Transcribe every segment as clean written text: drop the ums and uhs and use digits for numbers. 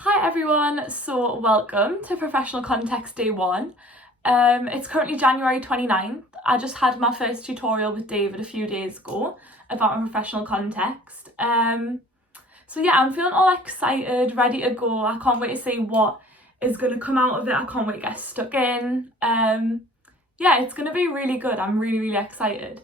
Hi everyone, so welcome to Professional Context Day 1. It's currently January 29th. I just had my first tutorial with David a few days ago about my professional context. So yeah, I'm feeling all excited, ready to go. I can't wait to see what is going to come out of it. I can't wait to get stuck in. Yeah, it's going to be really good. I'm really excited.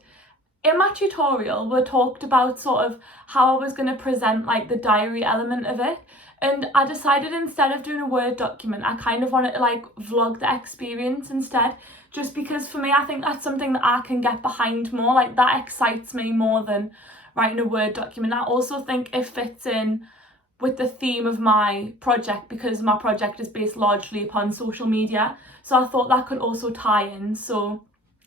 In my tutorial, we talked about sort of how I was going to present like the diary element of it, and I decided instead of doing a Word document, I kind of wanted to like vlog the experience instead, just because for me I think that's something that I can get behind more, like that excites me more than writing a Word document. I also think it fits in with the theme of my project because my project is based largely upon social media, so I thought that could also tie in. So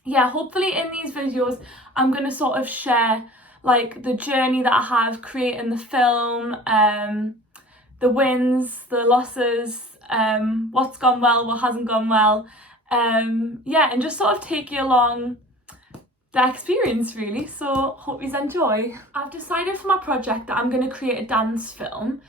yeah, hopefully in these videos I'm going to sort of share like the journey that I have creating the film, the wins, the losses, what's gone well, what hasn't gone well, yeah, and just sort of take you along the experience really. So hope you enjoy. I've decided for my project that I'm going to create a dance film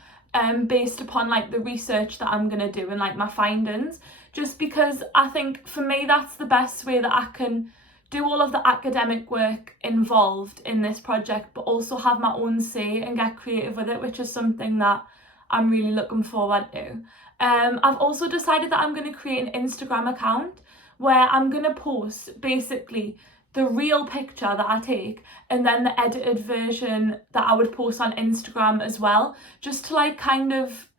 based upon like the research that I'm going to do and like my findings, just because I think for me that's the best way that I can do all of the academic work involved in this project but also have my own say and get creative with it, which is something that I'm really looking forward to. I've also decided that I'm going to create an Instagram account where I'm going to post basically the real picture that I take and then the edited version that I would post on Instagram as well, just to like kind of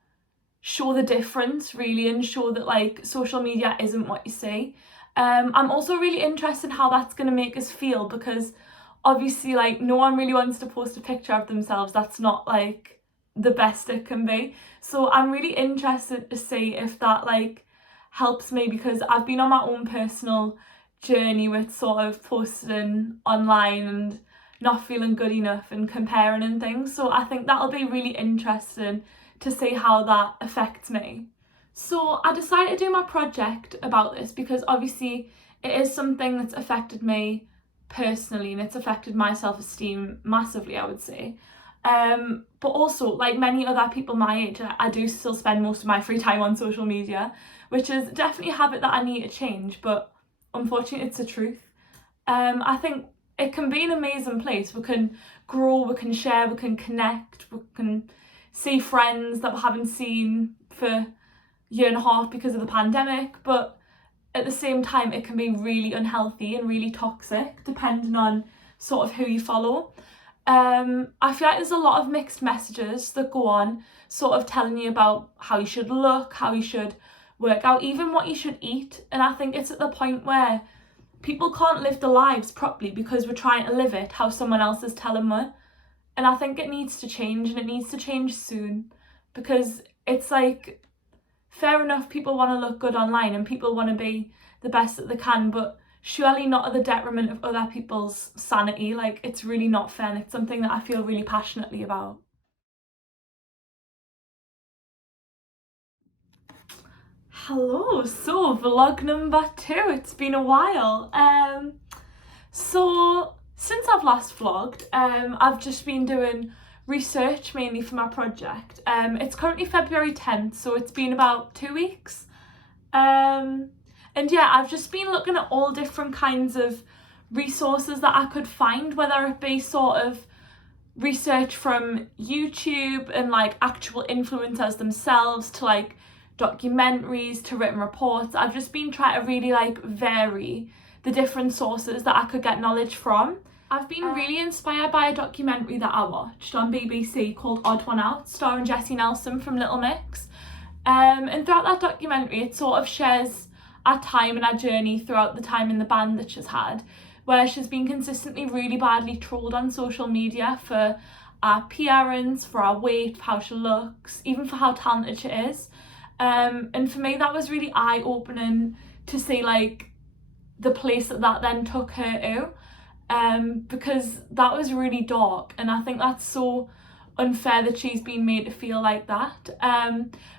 show the difference really and show that like social media isn't what you see. I'm also really interested in how that's going to make us feel, because obviously like no one really wants to post a picture of themselves that's not like the best it can be. So I'm really interested to see if that like helps me, because I've been on my own personal journey with sort of posting online and not feeling good enough and comparing and things. So I think that'll be really interesting to see how that affects me. So I decided to do my project about this because obviously it is something that's affected me personally and it's affected my self-esteem massively, I would say. But also, like many other people my age, I do still spend most of my free time on social media, which is definitely a habit that I need to change, but unfortunately it's the truth. I think it can be an amazing place. We can grow, we can share, we can connect, we can see friends that we haven't seen for a year and a half because of the pandemic, but at the same time it can be really unhealthy and really toxic depending on sort of who you follow. I feel like there's a lot of mixed messages that go on sort of telling you about how you should look, how you should work out, even what you should eat, and I think it's at the point where people can't live their lives properly because we're trying to live it how someone else is telling me. And I think it needs to change, and it needs to change soon, because it's like, fair enough, people want to look good online and people want to be the best that they can, but surely not at the detriment of other people's sanity. Like, it's really not fair, and it's something that I feel really passionately about. Hello, so vlog number 2, it's been a while. So since I've last vlogged, I've just been doing research mainly for my project. It's currently February 10th, so it's been about 2 weeks. And yeah, I've just been looking at all different kinds of resources that I could find, whether it be sort of research from YouTube and like actual influencers themselves to like documentaries to written reports. I've just been trying to really like vary the different sources that I could get knowledge from. I've been really inspired by a documentary that I watched on BBC called Odd One Out, starring Jessie Nelson from Little Mix. And throughout that documentary, it sort of shares our time and our journey throughout the time in the band that she's had, where she's been consistently really badly trolled on social media for our appearance, for our weight, for how she looks, even for how talented she is. And for me, that was really eye-opening to see like the place that then took her to, because that was really dark, and I think that's so unfair that she's been made to feel like that.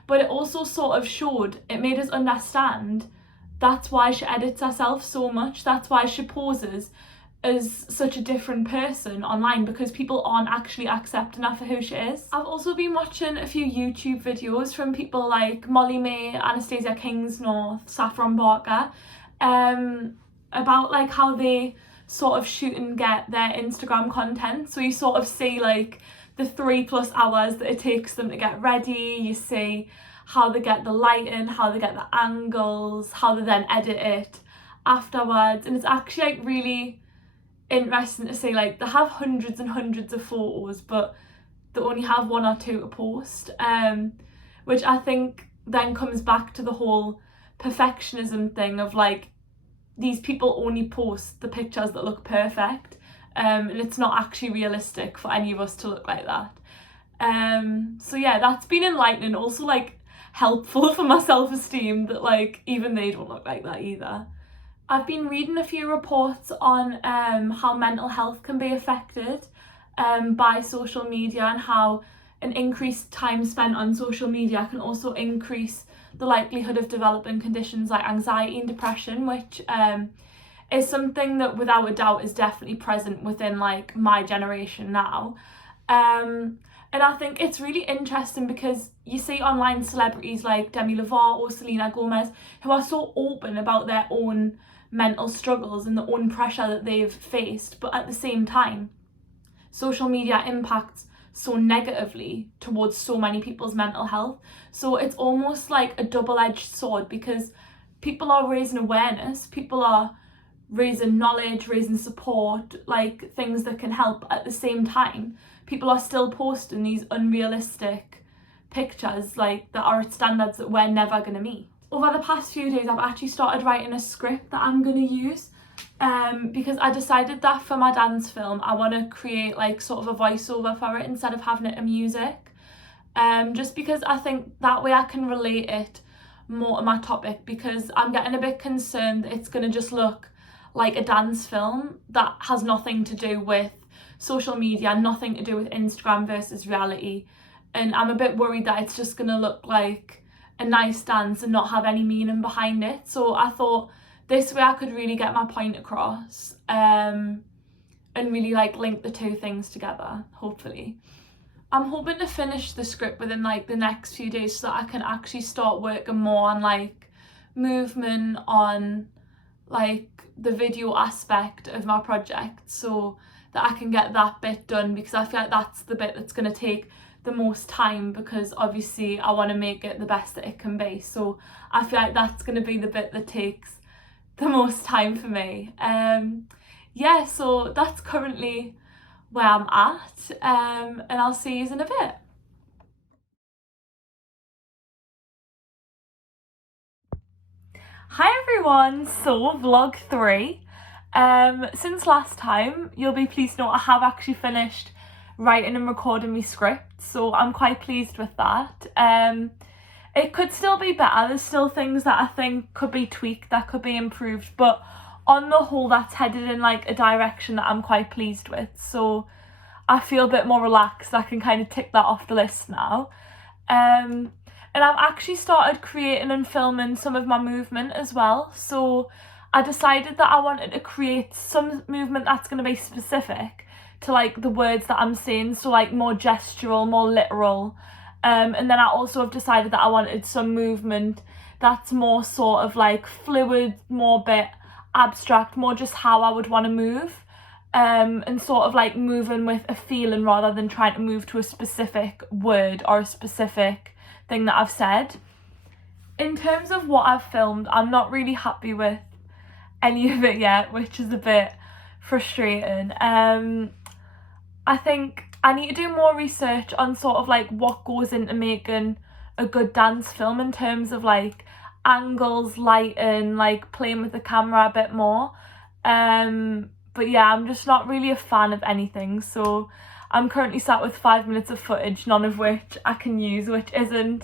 But it also sort of showed, it made us understand that's why she edits herself so much, that's why she poses as such a different person online because people aren't actually accepting her for who she is. I've also been watching a few YouTube videos from people like Molly-Mae, Anastasia Kingsnorth, Saffron Barker, about like how they sort of shoot and get their Instagram content. So you sort of see like the 3+ hours that it takes them to get ready, you see how they get the lighting, how they get the angles, how they then edit it afterwards, and it's actually like really interesting to see like they have hundreds and hundreds of photos but they only have 1 or 2 to post, which I think then comes back to the whole perfectionism thing of like these people only post the pictures that look perfect, and it's not actually realistic for any of us to look like that. So yeah, that's been enlightening, also like helpful for my self-esteem that like even they don't look like that either. I've been reading a few reports on how mental health can be affected by social media, and how an increased time spent on social media can also increase the likelihood of developing conditions like anxiety and depression, which is something that without a doubt is definitely present within like my generation now. And I think it's really interesting because you see online celebrities like Demi Lovato or Selena Gomez who are so open about their own mental struggles and the own pressure that they've faced, but at the same time social media impacts so negatively towards so many people's mental health. So it's almost like a double-edged sword because people are raising awareness, people are raising knowledge, raising support, like things that can help. At the same time, people are still posting these unrealistic pictures like that are at standards that we're never going to meet. Over the past few days I've actually started writing a script that I'm going to use because I decided that for my dance film I want to create like sort of a voiceover for it instead of having it in music, just because I think that way I can relate it more to my topic, because I'm getting a bit concerned that it's going to just look like a dance film that has nothing to do with social media, nothing to do with Instagram versus reality, and I'm a bit worried that it's just going to look like a nice dance and not have any meaning behind it. So I thought this way I could really get my point across, and really like link the two things together, hopefully. I'm hoping to finish the script within like the next few days so that I can actually start working more on like movement, on like the video aspect of my project, so that I can get that bit done, because I feel like that's the bit that's going to take the most time, because obviously I want to make it the best that it can be. So I feel like that's going to be the bit that takes the most time for me. Yeah, so that's currently where I'm at, and I'll see you in a bit. Hi everyone, so vlog 3. Since last time, you'll be pleased to know I have actually finished writing and recording my script, so I'm quite pleased with that. It could still be better, there's still things that I think could be tweaked, that could be improved, but on the whole that's headed in like a direction that I'm quite pleased with, so I feel a bit more relaxed. I can kind of tick that off the list now. And I've actually started creating and filming some of my movement as well, so I decided that I wanted to create some movement that's going to be specific to like the words that I'm saying, so like more gestural, more literal, and then I also have decided that I wanted some movement that's more sort of like fluid, more bit abstract, more just how I would want to move, and sort of like moving with a feeling rather than trying to move to a specific word or a specific thing that I've said. In terms of what I've filmed, I'm not really happy with any of it yet, which is a bit frustrating. I think I need to do more research on sort of like what goes into making a good dance film in terms of like angles, lighting, like playing with the camera a bit more. But yeah, I'm just not really a fan of anything, so I'm currently sat with 5 minutes of footage, none of which I can use, which isn't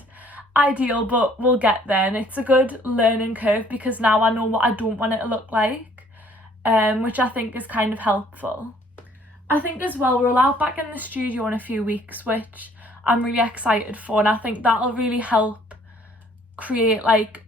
ideal, but we'll get there, and it's a good learning curve because now I know what I don't want it to look like, which I think is kind of helpful. I think as well we're allowed back in the studio in a few weeks, which I'm really excited for, and I think that'll really help create like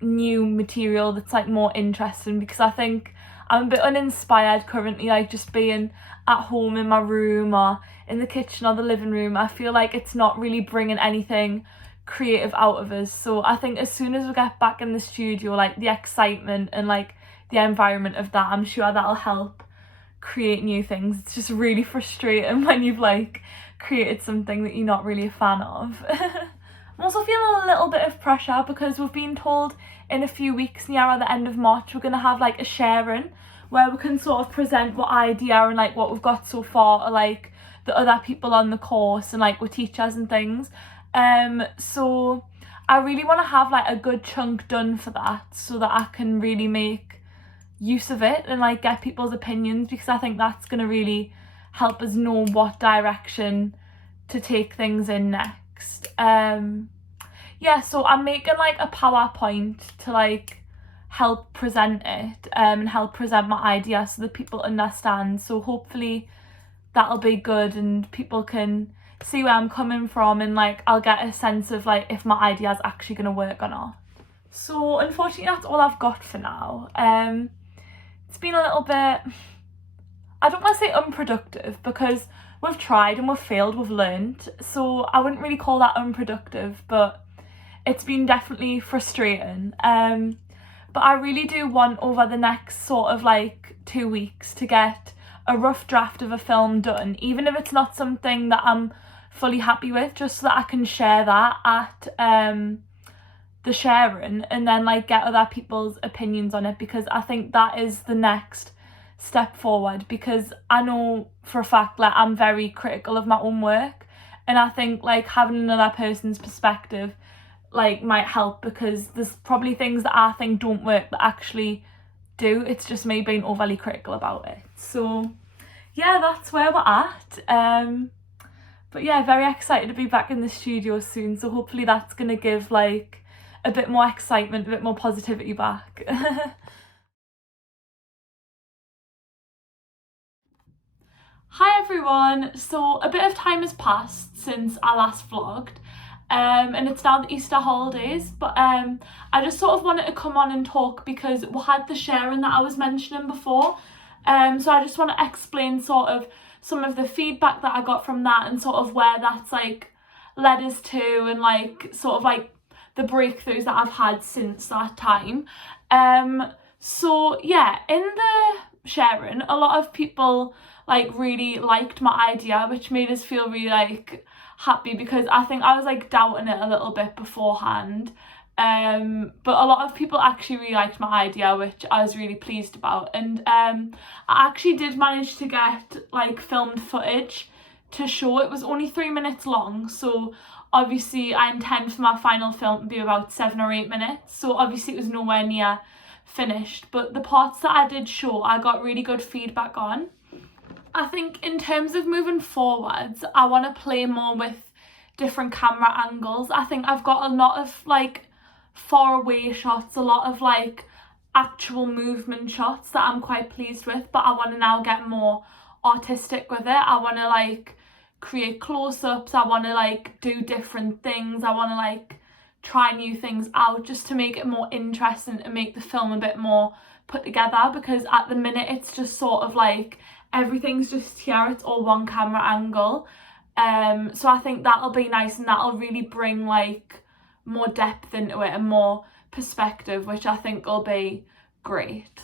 new material that's like more interesting, because I think I'm a bit uninspired currently, like just being at home in my room or in the kitchen or the living room. I feel like it's not really bringing anything creative out of us. So I think as soon as we get back in the studio, like the excitement and like the environment of that, I'm sure that'll help create new things. It's just really frustrating when you've like created something that you're not really a fan of. I'm also feeling a little bit of pressure because we've been told in a few weeks near at the end of March we're going to have like a sharing where we can sort of present what idea and like what we've got so far to like the other people on the course and like with teachers and things. So I really want to have like a good chunk done for that so that I can really make use of it and like get people's opinions, because I think that's going to really help us know what direction to take things in next. Yeah, so I'm making like a PowerPoint to like help present it and help present my idea so that people understand. So hopefully that'll be good and people can see where I'm coming from, and like I'll get a sense of like if my idea is actually going to work or not. So unfortunately that's all I've got for now. It's been a little bit, I don't want to say unproductive, because we've tried and we've failed, we've learned, so I wouldn't really call that unproductive, but it's been definitely frustrating. But I really do want over the next sort of like 2 weeks to get a rough draft of a film done, even if it's not something that I'm fully happy with, just so that I can share that at the sharing and then like get other people's opinions on it, because I think that is the next step forward, because I know for a fact like I'm very critical of my own work, and I think like having another person's perspective like might help, because there's probably things that I think don't work that actually do. It's just me being overly critical about it. So yeah, that's where we're at. But yeah, very excited to be back in the studio soon, so hopefully that's gonna give like a bit more excitement, a bit more positivity back. Hi everyone, so a bit of time has passed since I last vlogged, and it's now the Easter holidays, but I just sort of wanted to come on and talk because we had the sharing that I was mentioning before, so I just want to explain sort of some of the feedback that I got from that and sort of where that's like led us to, and like sort of like the breakthroughs that I've had since that time. So yeah, in the sharing, a lot of people like really liked my idea, which made us feel really like happy, because I think I was like doubting it a little bit beforehand. But a lot of people actually really liked my idea, which I was really pleased about. And I actually did manage to get like filmed footage to show. It was only 3 minutes long, so obviously I intend for my final film to be about 7 or 8 minutes, so obviously it was nowhere near finished, but the parts that I did show I got really good feedback on. I think in terms of moving forwards, I want to play more with different camera angles. I think I've got a lot of like far away shots, a lot of like actual movement shots that I'm quite pleased with, but I want to now get more artistic with it. I want to like create close-ups, I want to like do different things, I want to like try new things out just to make it more interesting and make the film a bit more put together, because at the minute it's just sort of like everything's just here, it's all one camera angle. So I think that'll be nice, and that'll really bring like more depth into it and more perspective, which I think will be great.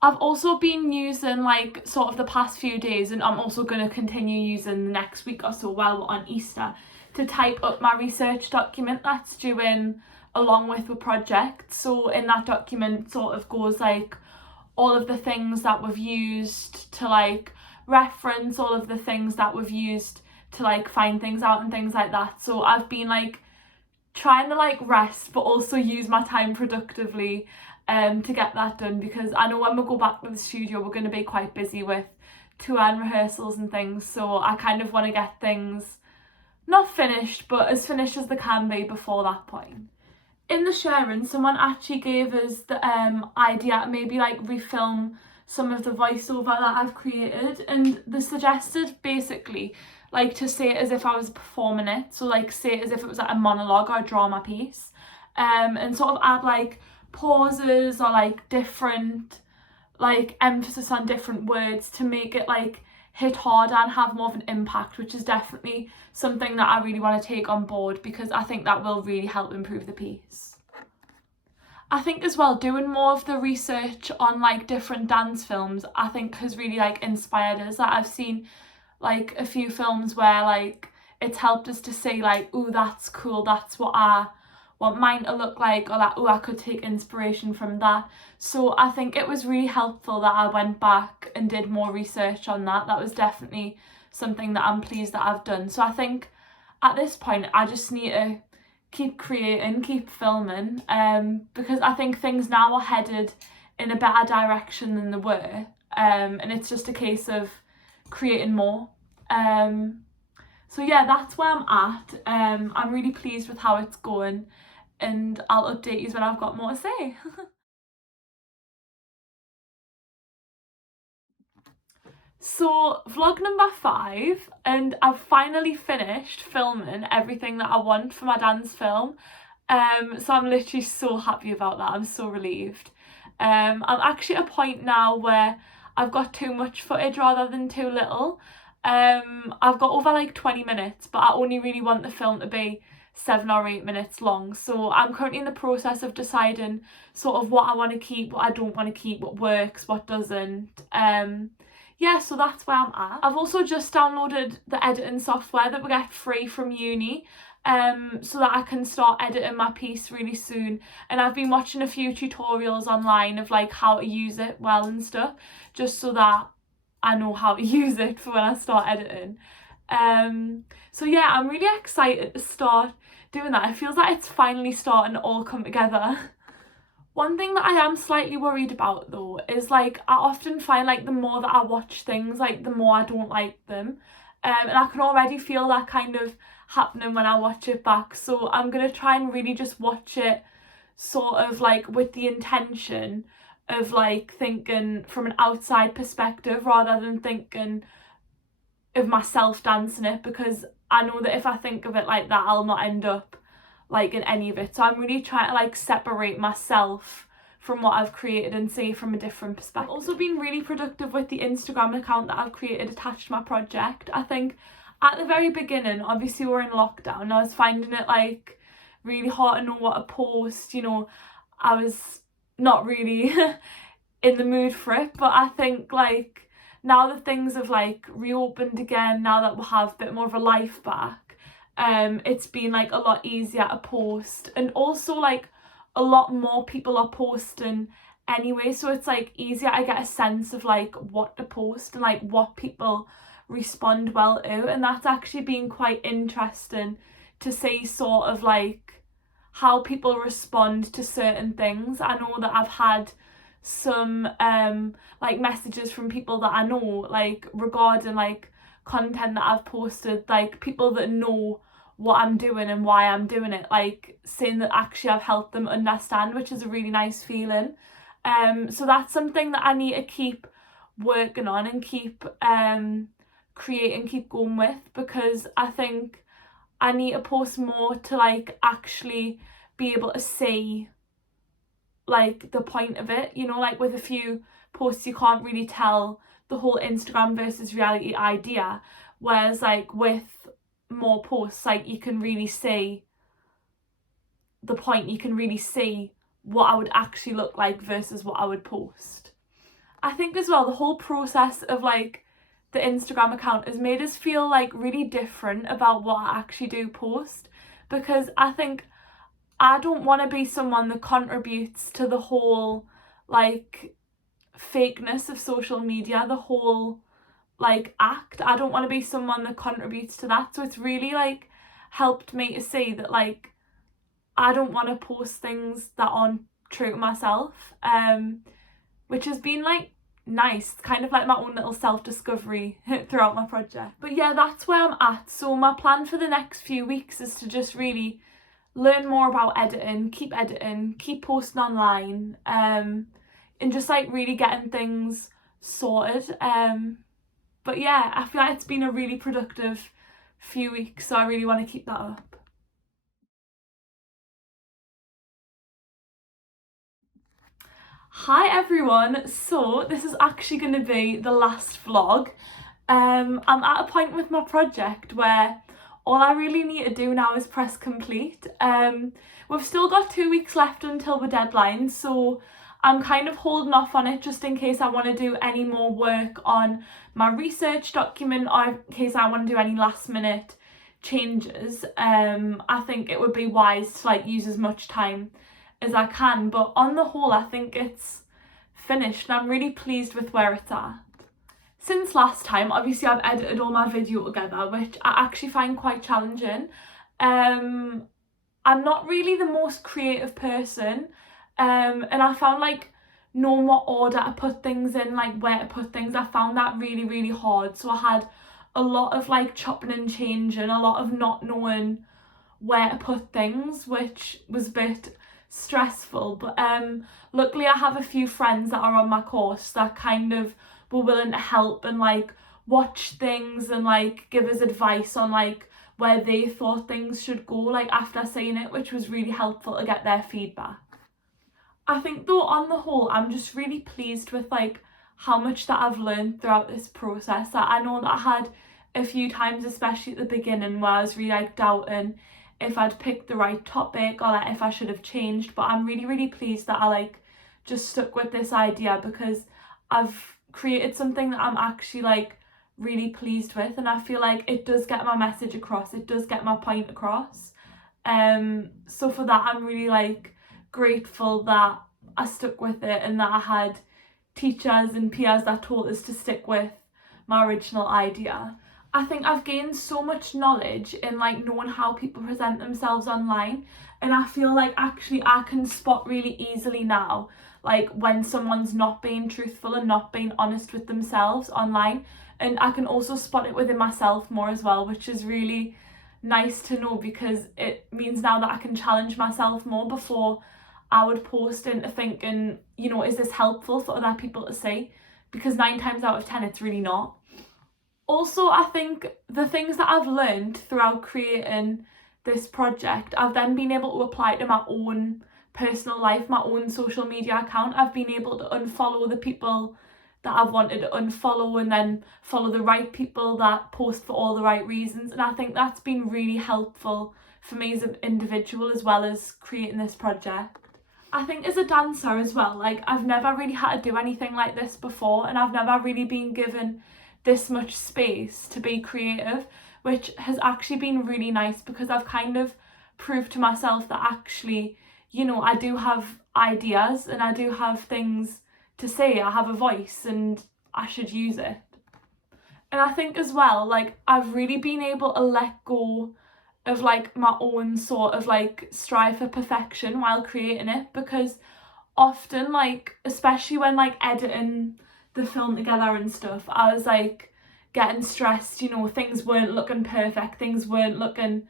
I've also been using like sort of the past few days, and I'm also going to continue using the next week or so while we're on Easter, to type up my research document that's due in along with the project. So in that document sort of goes like all of the things that we've used to like reference, all of the things that we've used to like find things out and things like that. So I've been like trying to like rest but also use my time productively to get that done, because I know when we go back to the studio we're going to be quite busy with tour and rehearsals and things, so I kind of want to get things not finished but as finished as they can be before that point. In the sharing, someone actually gave us the idea to maybe like refilm some of the voiceover that I've created, and they suggested basically like to say it as if I was performing it, so like say it as if it was like a monologue or a drama piece, and sort of add like pauses or like different like emphasis on different words to make it like hit harder and have more of an impact, which is definitely something that I really want to take on board, because I think that will really help improve the piece. I think as well, doing more of the research on like different dance films, I think has really like inspired us. Like I've seen like a few films where like it's helped us to see like, oh, that's cool, that's what I want mine to look like, or like, oh, I could take inspiration from that. So I think it was really helpful that I went back and did more research on that. That was definitely something that I'm pleased that I've done. So I think at this point I just need to keep creating, keep filming, because I think things now are headed in a better direction than they were, and it's just a case of creating more. So yeah, that's where I'm at. I'm really pleased with how it's going, and I'll update you when I've got more to say. So vlog number 5, and I've finally finished filming everything that I want for my dance film. So I'm literally so happy about that. I'm so relieved. I'm actually at a point now where I've got too much footage rather than too little. I've got over like 20 minutes, but I only really want the film to be 7 or 8 minutes long. So I'm currently in the process of deciding sort of what I want to keep, what I don't want to keep, what works, what doesn't. Yeah, so that's where I'm at. I've also just downloaded the editing software that we get free from uni, so that I can start editing my piece really soon. And I've been watching a few tutorials online of like how to use it well and stuff, just so that I know how to use it for when I start editing. So yeah, I'm really excited to start doing that. It feels like it's finally starting to all come together. One thing that I am slightly worried about though is like I often find like the more that I watch things, like the more I don't like them, and I can already feel that kind of happening when I watch it back. So I'm gonna try and really just watch it sort of like with the intention of like thinking from an outside perspective rather than thinking of myself dancing it, because I know that if I think of it like that I'll not end up like in any of it. So I'm really trying to like separate myself from what I've created and see from a different perspective. I've also been really productive with the Instagram account that I've created attached to my project. I think at the very beginning, obviously we're in lockdown, and I was finding it like really hard to know what to post, you know, I was not really in the mood for it. But I think like now that things have like reopened again, now that we have a bit more of a life back, it's been like a lot easier to post, and also like a lot more people are posting anyway, so it's like easier to get a sense of like what to post and like what people respond well to. And that's actually been quite interesting to see sort of like how people respond to certain things. I know that I've had some like messages from people that I know like regarding like content that I've posted, like people that know what I'm doing and why I'm doing it, like saying that actually I've helped them understand, which is a really nice feeling. So that's something that I need to keep working on and keep creating, keep going with, because I think I need to post more to like actually be able to see like the point of it, you know, like with a few posts you can't really tell the whole Instagram versus reality idea, whereas like with more posts like you can really see the point, you can really see what I would actually look like versus what I would post. I think as well the whole process of like the Instagram account has made us feel like really different about what I actually do post, because I think I don't want to be someone that contributes to the whole like fakeness of social media, the whole like act. I don't want to be someone that contributes to that. So it's really like helped me to see that like I don't want to post things that aren't true to myself, which has been like nice, kind of like my own little self-discovery throughout my project. But yeah, that's where I'm at. So my plan for the next few weeks is to just really learn more about editing, keep posting online, and just like really getting things sorted. But yeah, I feel like it's been a really productive few weeks, so I really want to keep that up. Hi everyone, so this is actually going to be the last vlog. I'm at a point with my project where all I really need to do now is press complete. We've still got 2 weeks left until the deadline, so I'm kind of holding off on it just in case I want to do any more work on my research document or in case I want to do any last minute changes. I think it would be wise to use as much time as I can, but on the whole I think it's finished and I'm really pleased with where it's at. Since last time, obviously I've edited all my video together, which I actually find quite challenging. I'm not really the most creative person, and I found knowing what order to put things in, where to put things, I found that really hard. So I had a lot of chopping and changing, a lot of not knowing where to put things, which was a bit stressful, but luckily I have a few friends that are on my course that kind of were willing to help and watch things and give us advice on where they thought things should go after seeing it, which was really helpful to get their feedback. I think though on the whole I'm just really pleased with how much that I've learned throughout this process. I know that I had a few times, especially at the beginning, where I was really doubting if I'd picked the right topic or if I should have changed, but I'm really pleased that I just stuck with this idea because I've created something that I'm actually really pleased with, and I feel it does get my message across, it does get my point across. So for that I'm really grateful that I stuck with it and that I had teachers and peers that taught us to stick with my original idea. I think I've gained so much knowledge in knowing how people present themselves online, and I feel actually I can spot really easily now when someone's not being truthful and not being honest with themselves online, and I can also spot it within myself more as well, which is really nice to know because it means now that I can challenge myself more. Before I would post into thinking, is this helpful for other people to see? Because 9 times out of 10 it's really not. Also, I think the things that I've learned throughout creating this project, I've then been able to apply to my own personal life, my own social media account. I've been able to unfollow the people that I've wanted to unfollow and then follow the right people that post for all the right reasons, and I think that's been really helpful for me as an individual as well as creating this project. I think as a dancer as well, I've never really had to do anything like this before, and I've never really been given this much space to be creative, which has actually been really nice because I've kind of proved to myself that actually, I do have ideas and I do have things to say, I have a voice and I should use it. And I think as well, I've really been able to let go of my own sort of strive for perfection while creating it, because often especially when editing the film together and stuff, I was getting stressed, things weren't looking perfect, things weren't looking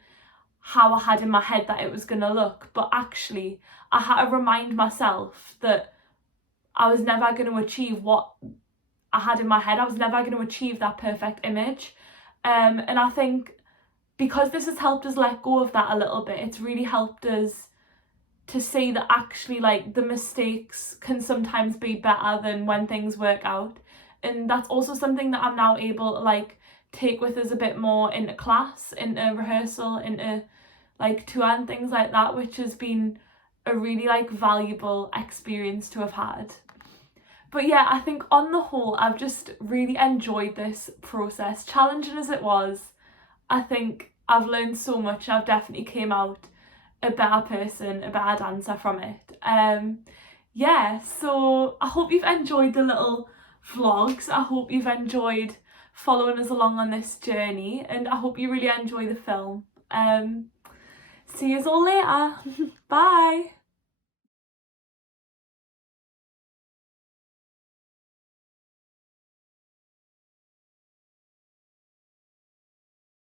how I had in my head that it was gonna look, but actually I had to remind myself that I was never going to achieve what I had in my head. I was never going to achieve that perfect image, and I think because this has helped us let go of that a little bit, it's really helped us to see that actually the mistakes can sometimes be better than when things work out. And that's also something that I'm now able to take with us a bit more into class, into rehearsal, into tour and things like that, which has been a really valuable experience to have had. But yeah, I think on the whole I've just really enjoyed this process, challenging as it was. I think I've learned so much. I've definitely came out a better person, a better dancer from it. Yeah, so I hope you've enjoyed the little vlogs. I hope you've enjoyed following us along on this journey, and I hope you really enjoy the film. See you all later. Bye.